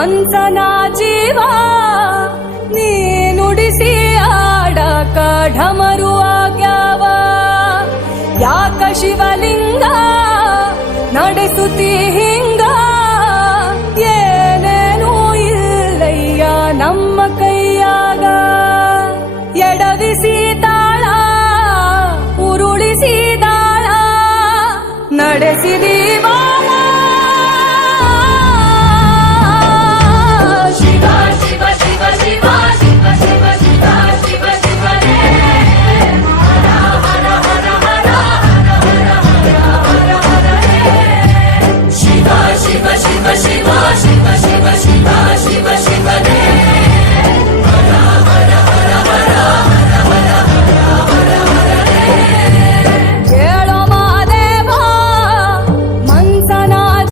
ಮನ್ಸನ ಜೀವ ನೀ ನುಡಿಸಿ ಆಡಕ ಢಮರು ಆಗ್ಯಾವ. ಯಾಕ ಶಿವಲಿಂಗ ನಡೆಸುತ್ತಿ ಹಿಂಗ, ಏನೇನೂ ಇಲ್ಲಯ್ಯ ನಮ್ಮ ಕೈಯಾಗ. ಎಡವಿಸಿ ತಾಳ ಉರುಳಿಸಿ ದಾಳ ನಡೆಸಿದೀವ